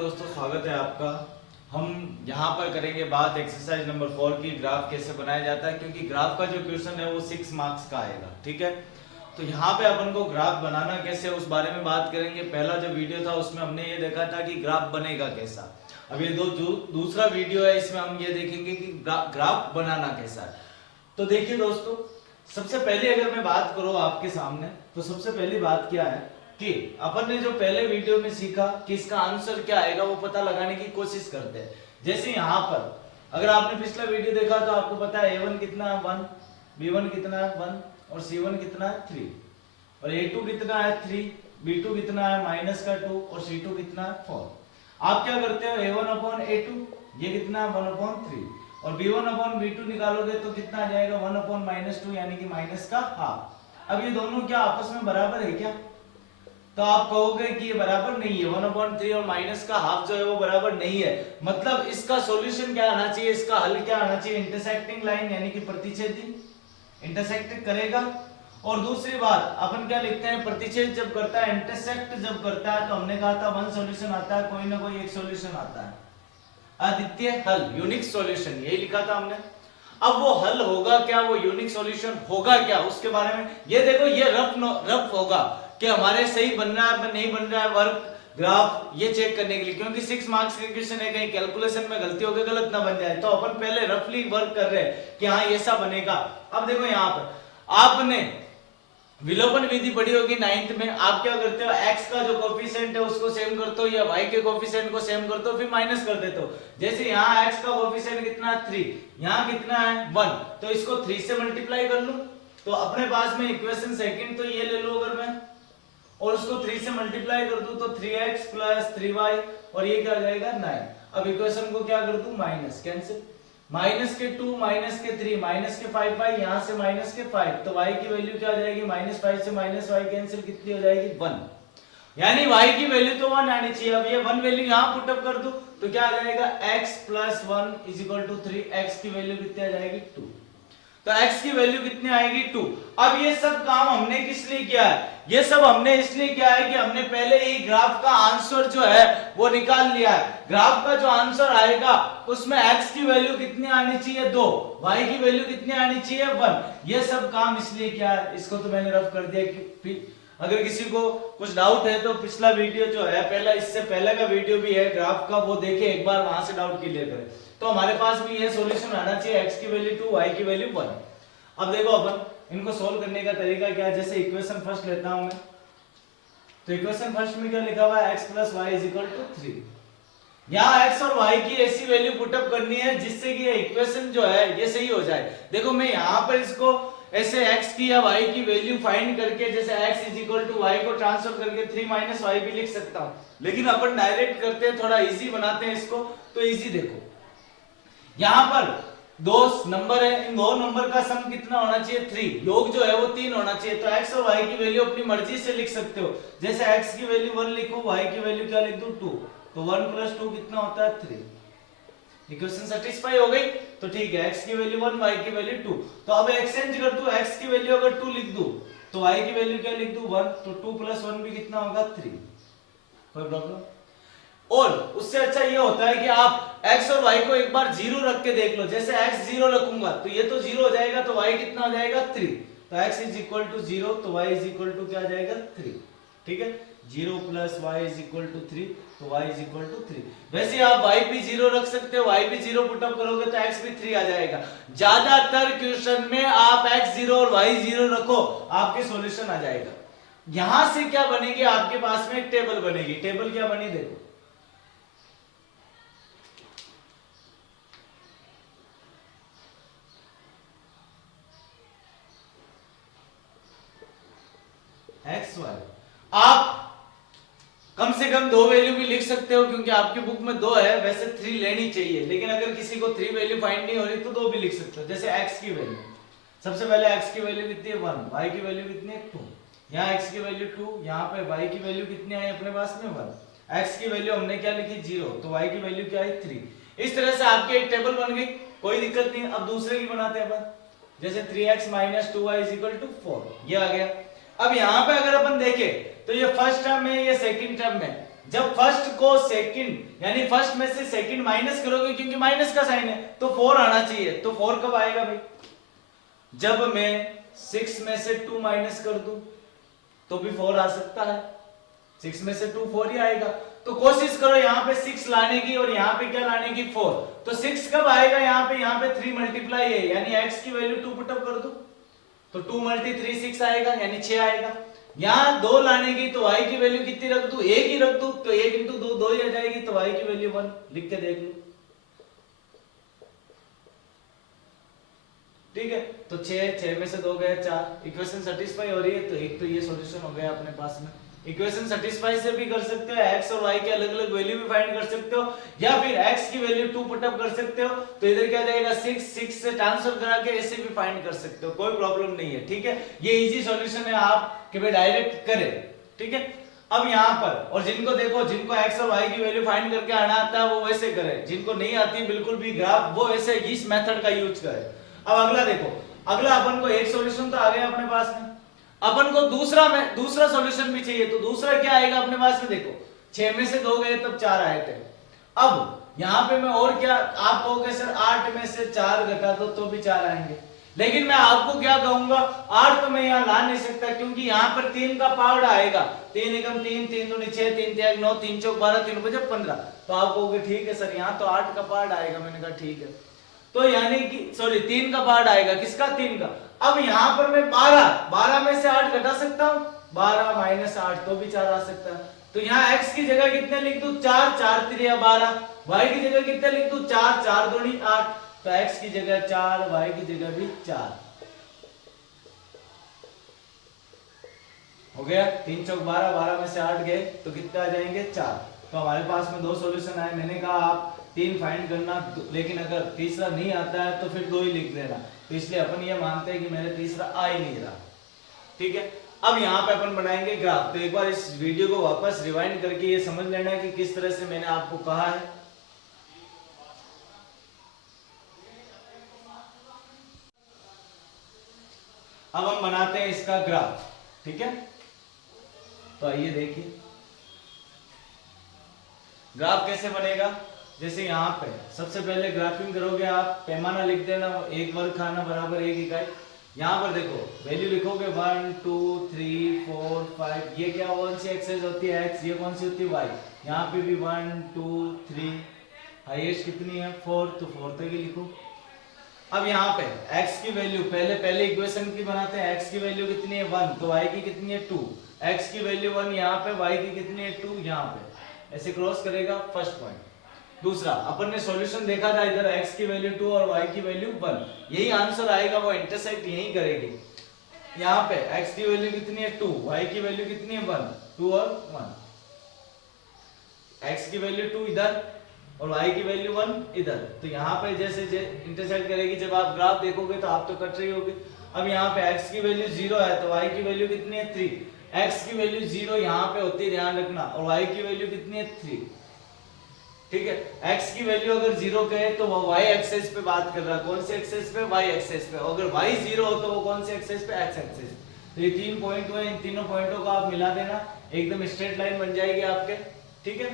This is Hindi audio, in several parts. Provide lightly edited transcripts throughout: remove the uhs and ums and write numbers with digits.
दोस्तों, स्वागत है आपका। हम यहाँ पर करेंगे बात एक्सरसाइज नंबर 4 की, ग्राफ कैसे बनाया जाता है, क्योंकि ग्राफ का जो क्वेश्चन है वो 6 मार्क्स का आएगा। ठीक है, तो यहाँ पे अपन को ग्राफ बनाना कैसे उस बारे में बात करेंगे। पहला जो वीडियो था उसमें हमने ये देखा था कि ग्राफ बनेगा कैसा। अब ये दूसरा वीडियो है, इसमें हम ये देखेंगे कि ग्राफ बनाना कैसा है। तो देखिए दोस्तों, सबसे पहले अगर मैं बात करूँ आपके सामने, तो सबसे पहली बात क्या है कि अपन ने जो पहले वीडियो में सीखा कि इसका आंसर क्या आएगा वो पता लगाने की कोशिश करते हैं। जैसे यहाँ पर अगर आपने पिछला वीडियो देखा तो आपको पता है A1 कितना है 1, B1 कितना है 1 और C1 कितना है 3 और A2 कितना है 3, B2 कितना है -2 और C2 कितना है 4। आप क्या करते हो, A1/A2 ये कितना है 1/3 और B1/B2 निकालोगे तो कितना आ जाएगा 1/-2 यानी कि माइनस का हाफ। अब ये दोनों क्या आपस में बराबर है क्या? तो आप कहोगे कि ये बराबर नहीं है, 1/3 और माइनस का हाफ जो है वो बराबर नहीं है। मतलब इसका सॉल्यूशन क्या आना चाहिए, इसका हल क्या आना चाहिए, इंटरसेक्टिंग लाइन यानी कि प्रतिच्छेदी इंटरसेक्ट करेगा। और दूसरी बात अपन क्या लिखते हैं, प्रतिच्छेद जब करता है, इंटरसेक्ट जब करता है, तो हमने कहा था वन सॉल्यूशन आता है, कोई ना कोई एक सॉल्यूशन आता है, अद्वितीय हल, यूनिक सॉल्यूशन, यही लिखा था हमने। अब वो हल होगा क्या, वो यूनिक सॉल्यूशन होगा क्या, उसके बारे में ये देखो, ये रफ होगा कि हमारे सही बन रहा है नहीं बन रहा है वर्क ग्राफ, ये चेक करने के लिए, क्योंकि 6 मार्क्स के क्वेश्चन है, कहीं कैलकुलेशन में गलती हो गई, गलत ना बन जाए। तो अपन पहले रफली वर्क कर रहे हैं कि हाँ ऐसा बनेगा। अब देखो यहाँ पर आपने विलोपन विधि पढ़ी होगी 9th में। आप क्या करते हो, x का जो कोफिशिएंट है उसको सेम करते हो या y के कोफिशिएंट को सेम करते हो, फिर माइनस कर देते हो। जैसे यहाँ x का कोफिशिएंट कितना है 3, यहाँ कितना है 1, तो इसको 3 से मल्टीप्लाई कर लूं तो अपने पास में इक्वेशन सेकंड तो ये ले लो अगर मैं, और उसको 3 से मल्टीप्लाई कर दूं तो 3x + 3y और ये क्या आ जाएगा 9। अब इक्वेशन को क्या कर दूं, माइनस, कैंसिल, -2 -3 -5y, यहां से -5, तो y की वैल्यू क्या आ जाएगी, -5 से -y कैंसिल, कितनी हो जाएगी 1, यानी y की वैल्यू तो 1 आनी चाहिए। अब ये 1 वैल्यू यहां पुट अप कर दूं तो क्या आ जाएगा, x + 1 = 3, x की वैल्यू कितनी आ जाएगी 2, तो x की वैल्यू कितनी आएगी 2। अब ये सब काम हमने किस लिए किया है, ये सब हमने इसलिए किया है कि हमने पहले ही ग्राफ का आंसर जो है वो निकाल लिया है। ग्राफ का जो आंसर आएगा उसमें x की वैल्यू कितनी आनी चाहिए 2, y की वैल्यू कितनी आनी चाहिए 1। ये सब काम इसलिए किया है। इसको तो मैंने रफ कर दिया कि अगर किसी को कुछ डाउट है तो पिछला वीडियो जो है पहला, इससे पहले का वीडियो भी है ग्राफ का, वो देखे एक बार, वहां से डाउट क्लियर करें। तो हमारे पास भी ये सॉल्यूशन आना चाहिए, x की वैल्यू 2, y की वैल्यू 1। अब देखो अपन इनको सोल्व करने का तरीका क्या है। जैसे इक्वेशन फर्स्ट लेता हूं मैं, तो इक्वेशन फर्स्ट में क्या लिखा हुआ है, x + y = 3। यहाँ x और y की ऐसी वैल्यू पुटअप करनी है जिससे कि ये इक्वेशन जो है ये सही हो जाए। देखो मैं यहाँ पर इसको ऐसे x की या y की वैल्यू फाइंड करके, जैसे x = y को ट्रांसफर करके 3 - y भी लिख सकता हूँ, लेकिन अपन डायरेक्ट करते हैं, थोड़ा इजी बनाते हैं इसको। तो इजी देखो, यहाँ पर दो नंबर है, इन दो नंबर का सम कितना होना चाहिए 3, योग जो है वो 3 होना चाहिए। तो x और y की वैल्यू अपनी मर्जी से लिख सकते हो। जैसे x की वैल्यू 1 लिखो, y की वैल्यू क्या लिख दूं 2, तो 1 + 2 कितना होता है 3। इक्वेशन सेटिस्फाई हो गई। तो ठीक है, x की वैल्यू 1, y की वैल्यू 2। तो अब एक्सचेंज कर दूं, x की वैल्यू अगर 2 लिख दूं तो y की वैल्यू क्या लिख दूं 1, तो 2 + 1 भी कितना होगा 3। कोई प्रॉब्लम? और उससे अच्छा ये होता है कि आप x और y को एक बार 0 रख के देख लो। जैसे x 0 रखूंगा तो ये तो 0 हो जाएगा, तो y कितना हो जाएगा 3। तो x = 0 तो y = क्या आ जाएगा 3। ठीक है, 0 + y = 3, तो y = 3। वैसे आप y भी 0 रख सकते हो, y भी 0 पुट अप करोगे तो x भी 3 आ जाएगा। ज्यादातर क्वेश्चन में आप x 0 और y 0 रखो, आपके सॉल्यूशन आ जाएगा। यहां से क्या बनेगी, आपके पास में एक टेबल बनेगी। टेबल क्या बनी देखो, एक्स वाई। आप कम से कम 2 वैल्यू भी लिख सकते हो, क्योंकि आपकी बुक में 2 है, वैसे 3 लेनी चाहिए, लेकिन अगर किसी को 3 वैल्यू फाइंड नहीं हो रही तो 2 भी लिख सकते हो। जैसे x की वैल्यू, सबसे पहले x की वैल्यू कितनी है 1, y की वैल्यू कितनी है 2, यहाँ x की वैल्यू 2, यहाँ पे y की वैल्यू कितनी आई अपने पास में 1, x की वैल्यू हमने क्या लिखी 0, तो y की वैल्यू क्या है 3। इस तरह से आपकी एक टेबल बन गई, कोई दिक्कत नहीं। अब दूसरे की बनाते हैं अपन, जैसे 3x - 2y = 4, ये आ गया। अब यहाँ पे अगर अपन देखें तो ये फर्स्ट टर्म है, ये सेकंड टर्म है, जब फर्स्ट को सेकंड यानी फर्स्ट में से सेकंड माइनस करोगे, क्योंकि माइनस का साइन है तो 4 आना चाहिए, तो 4 कब आएगा भाई? जब मैं 6 में से 2 माइनस कर दूं तो भी 4 आ सकता है, 6 में से 2 4 ही आएगा। तो कोशिश करो यहाँ पे 6 लाने की और यहाँ पे क्या लाने की 4। तो 6 कब आएगा? यहाँ पे 3 मल्टीप्लाई है यानी x की वैल्यू 2 पुटअप कर दो तो 2 × 3 6 आएगा यानी 6 आएगा। यहाँ 2 लाने की तो y की वैल्यू कितनी रख दूं? 1 ही रख दूं तो 1 × 2 2 ही आ जाएगी, तो y की वैल्यू 1 लिख के देख लो। ठीक है, तो 6 में से 2 गया 4, इक्वेशन सेटिस्फाई हो रही है। तो एक तो ये सॉल्यूशन हो गया अपने पास में। इक्वेशन सेटिस्फाई से भी कर सकते हो, x और y के अलग अलग वैल्यू भी फाइंड कर सकते हो, या फिर x की वैल्यू 2 पुटअप कर सकते हो तो इधर क्या जाएगा 6 से ट्रांसफर करा के ऐसे भी फाइंड कर सकते हो, कोई प्रॉब्लम नहीं है। ठीक है, ये इजी सॉल्यूशन है, आप कि भाई डायरेक्ट करें। ठीक है, अब यहाँ पर और जिनको देखो, जिनको x और y की वैल्यू फाइंड करके आना आता है वो वैसे करें, जिनको नहीं आती बिल्कुल भी ग्राफ वो ऐसे इस मेथड का यूज करें। अब अगला देखो, अगला अपन को एक सॉल्यूशन तो आ गया अपने पास में, अपन को दूसरा सॉल्यूशन भी चाहिए। तो दूसरा क्या आएगा अपने पास में? देखो 6 में से 2 गए तब 4 आए थे। अब यहाँ पे मैं और क्या, आप कहोगे सर 8 में से 4 घटा दो तो भी 4 आएंगे, लेकिन मैं आपको क्या कहूंगा 8 तो मैं यहाँ ला नहीं सकता क्योंकि यहाँ पर 3 का पार्ट आएगा, 3 एकम 3, 3 दूनी 6, 3 तियाग 9, 3 चौक 12, 3 बजे 15। तो आप कहोगे ठीक है सर यहाँ तो 8 का पार्ट आएगा, मैंने कहा ठीक है। तो यानी कि सॉरी 3 का पार्ट आएगा, किसका? 3 का। अब यहां पर मैं 12 में से 8 घटा सकता हूं, 12 माइनस 8 तो भी 4 आ सकता है। तो यहाँ x की जगह कितने लिख दूं? 4, 4 3 12। y की जगह कितने लिख दूं? 4, 4 दूनी 8। तो x की जगह 4, y की जगह भी 4 हो गया। 3 चौक 12, 12 में से 8 गए तो कितने आ जाएंगे? 4। तो हमारे पास में 2 सॉल्यूशन आए। मैंने कहा आप 3 फाइंड करना, लेकिन अगर तीसरा नहीं आता है तो फिर 2 ही लिख देना। तो इसलिए अपन ये मानते हैं कि मेरे तीसरा आ ही नहीं रहा। ठीक है, अब यहाँ पे अपन बनाएंगे ग्राफ। तो एक बार इस वीडियो को वापस रिवाइंड करके ये समझ लेना है कि किस तरह से मैंने आपको कहा है। अब हम बनाते हैं इसका ग्राफ। ठीक है, तो आइए देखिए ग्राफ कैसे बनेगा। जैसे यहाँ पे सबसे पहले ग्राफिंग करोगे आप, पैमाना लिख देना 1 वर्ग खाना बराबर 1 इकाई। यहाँ पर देखो वैल्यू लिखोगे 1 2 3 4 5। ये क्या कौन सी एक्सेस होती है? x। ये कौन सी होती है? y। यहाँ पे भी 1 2 3, हाईएस्ट कितनी है? 4, तो 4 तक ही लिखो। अब यहाँ पे x की वैल्यू पहले इक्वेशन की बनाते हैं। x की वैल्यू कितनी है? 1, तो y की कितनी है? 2। x की वैल्यू 1 यहाँ पे, y की कितनी है? 2 यहाँ पे। ऐसे क्रॉस करेगा फर्स्ट पॉइंट। दूसरा अपन ने सॉल्यूशन देखा था, इधर x की वैल्यू 2 और y की वैल्यू 1, यही आंसर आएगा, वो इंटरसेक्ट यही करेगी। यहाँ पे x की वैल्यू कितनी है? 2, y की वैल्यू कितनी है? 1, 2 और 1। x की वैल्यू 2 इधर और y की वैल्यू 1 इधर। तो यहाँ पे जैसे इंटरसेक्ट करेगी, जब आप ग्राफ देखोगे तो आप तो कट रही होगी। अब यहाँ पे x की वैल्यू 0 है तो y की वैल्यू कितनी है? 3। x की वैल्यू 0 यहाँ पे होती है, ध्यान रखना, और y की वैल्यू कितनी है? 3। ठीक है, x की वैल्यू अगर 0 कहे तो वो y एक्सेस पे बात कर रहा है। कौन से एक्सेस पे? y एक्सेस पे। अगर y 0 हो तो वो कौन से एक्सेस पे? x axis. तो ये 3 पॉइंट हुए, इन तीनों पॉइंटों को आप मिला देना, एकदम स्ट्रेट लाइन बन जाएगी आपके। ठीक है,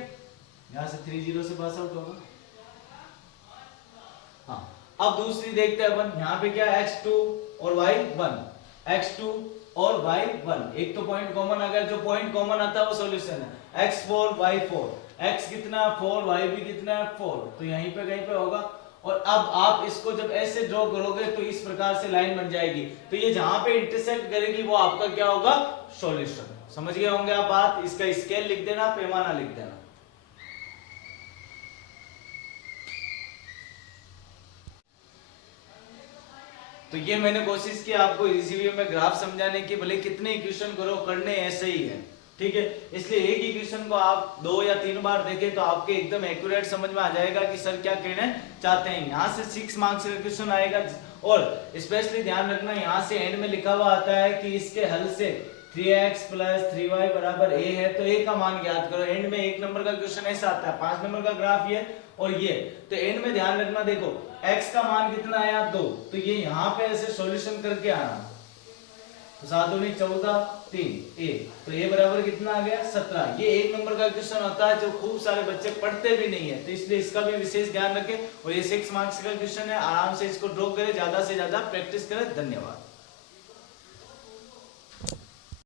यहाँ से 3 0 से पास आउट होगा। हाँ, अब दूसरी देखते हैं अपन। यहाँ पे क्या? x2 और y1, x2 और y1। एक तो पॉइंट कॉमन आ गया, जो पॉइंट कॉमन आता है वो सॉल्यूशन है। x4 y4, x कितना? 4, y भी कितना है? 4, तो यहीं पे कहीं पे होगा। और अब आप इसको जब ऐसे ड्रॉ करोगे तो इस प्रकार से लाइन बन जाएगी। तो ये जहां पे इंटरसेक्ट करेगी वो आपका क्या होगा? सॉल्यूशन। समझ गए होंगे आप बात। इसका स्केल लिख देना, पैमाना लिख देना। तो ये मैंने कोशिश की आपको इजी वे में ग्राफ समझाने की, भले कितने इक्वेशन करो करने ऐसे ही है। ठीक है, इसलिए एक इक्वेशन को आप 2 या 3 बार देखें तो आपके एकदम एक्यूरेट समझ में आ जाएगा कि सर क्या कहना चाहते हैं। यहाँ से 6 मार्क्स का क्वेश्चन आएगा, और स्पेशली ध्यान रखना यहाँ से एंड में लिखा हुआ आता है कि इसके हल से 3x + 3y = a है, तो a का मान ज्ञात करो। एंड में 1 नंबर का क्वेश्चन ऐसा आता है, 5 नंबर का ग्राफ ये और ये। तो एंड में ध्यान रखना, देखो x का मान कितना आया? 2, तो ये यहाँ पे ऐसे सॉल्यूशन करके आना। तो 7 दूनी 14, 3 ए, तो ए बराबर कितना आ गया 17। ये 1 नंबर का क्वेश्चन होता है जो खूब सारे बच्चे पढ़ते भी नहीं है, तो इसलिए इसका भी विशेष ध्यान रखें। और ये 6 मार्क्स का क्वेश्चन है, आराम से इसको ड्रॉ करें, ज्यादा से ज्यादा प्रैक्टिस करें। धन्यवाद।